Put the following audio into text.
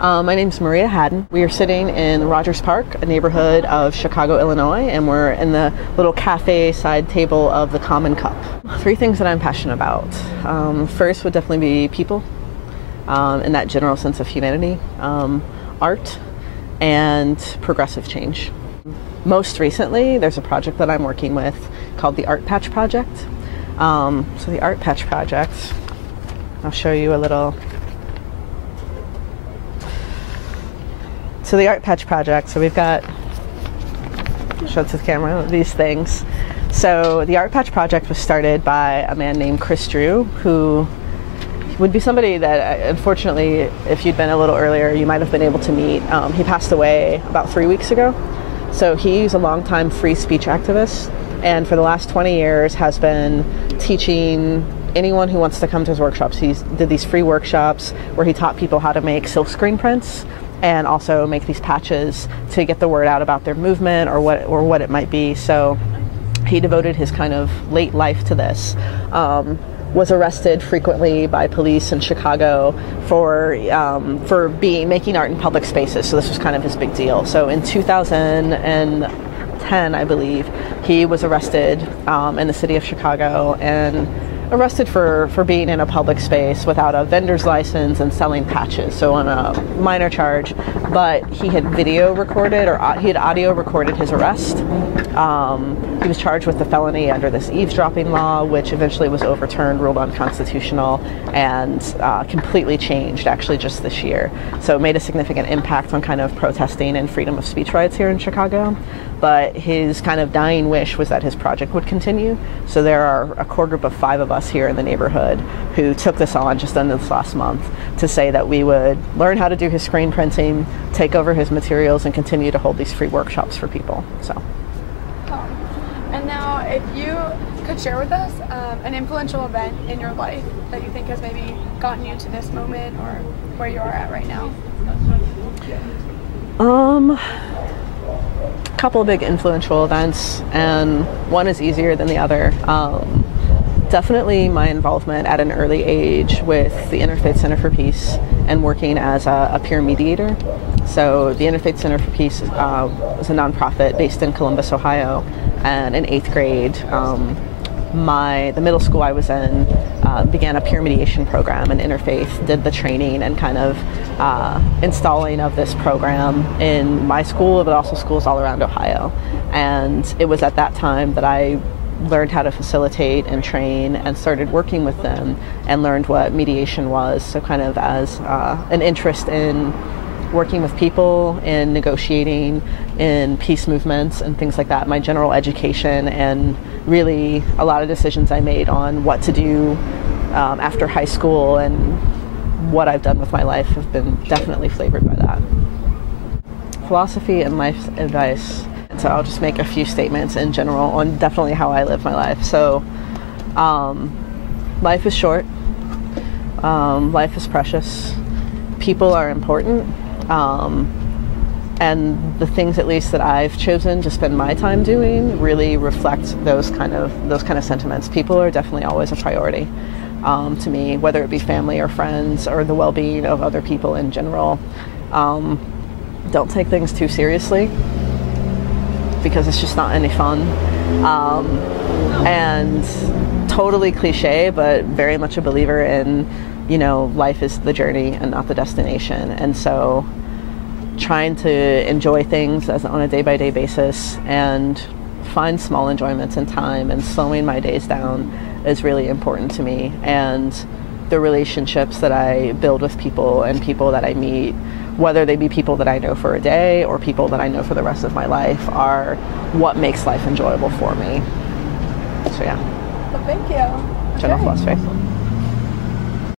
My name's Maria Hadden. We are sitting in Rogers Park, a neighborhood of Chicago, Illinois, and we're in the little cafe side table of the Common Cup. Three things that I'm passionate about. First would definitely be people, in that general sense of humanity, art, and progressive change. Most recently, there's a project that I'm working with called the Art Patch Project. So the Art Patch Project, I'll show you a little. So the Art Patch Project, so we've got, show it to the camera, these things. So the Art Patch Project was started by a man named Chris Drew, who would be somebody that, unfortunately, if you'd been a little earlier, you might have been able to meet. He passed away about 3 weeks ago. So he's a longtime free speech activist, and for the last 20 years has been teaching anyone who wants to come to his workshops. He did these free workshops where he taught people how to make silkscreen prints and also make these patches to get the word out about their movement or what it might be. So he devoted his kind of late life to this. Was arrested frequently by police in Chicago for making art in public spaces. So this was kind of his big deal. So in 2010, I believe, he was arrested in the city of Chicago and arrested for being in a public space without a vendor's license and selling patches, so on a minor charge. But he had video recorded, or he had audio recorded his arrest. He was charged with the felony under this eavesdropping law, which eventually was overturned, ruled unconstitutional, and completely changed actually just this year. So it made a significant impact on kind of protesting and freedom of speech rights here in Chicago. But his kind of dying wish was that his project would continue. So there are a core group of 5 of us here in the neighborhood who took this on just in this last month to say that we would learn how to do his screen printing, take over his materials, and continue to hold these free workshops for people. So. And now, if you could share with us an influential event in your life that you think has maybe gotten you to this moment or where you are at right now. A couple of big influential events, and one is easier than the other. Definitely my involvement at an early age with the Interfaith Center for Peace and working as a peer mediator. So the Interfaith Center for Peace is a nonprofit based in Columbus, Ohio, and in 8th grade, the middle school I was in began a peer mediation program, and Interfaith did the training and kind of installing of this program in my school, but also schools all around Ohio. And it was at that time that I learned how to facilitate and train and started working with them and learned what mediation was. So kind of as an interest in working with people, in negotiating, in peace movements and things like that. My general education and really a lot of decisions I made on what to do after high school and what I've done with my life have been definitely flavored by that. Philosophy and life advice. So I'll just make a few statements in general on definitely how I live my life. So life is short. Life is precious. People are important. And the things, at least, that I've chosen to spend my time doing really reflect those kind of sentiments. People are definitely always a priority to me, whether it be family or friends or the well-being of other people in general. Don't take things too seriously, because it's just not any fun. And totally cliche, but very much a believer in, life is the journey and not the destination. And so trying to enjoy things on a day-by-day basis and find small enjoyments in time and slowing my days down is really important to me. And the relationships that I build with people and people that I meet, whether they be people that I know for a day or people that I know for the rest of my life, are what makes life enjoyable for me. So yeah. Well, thank you. General philosophy.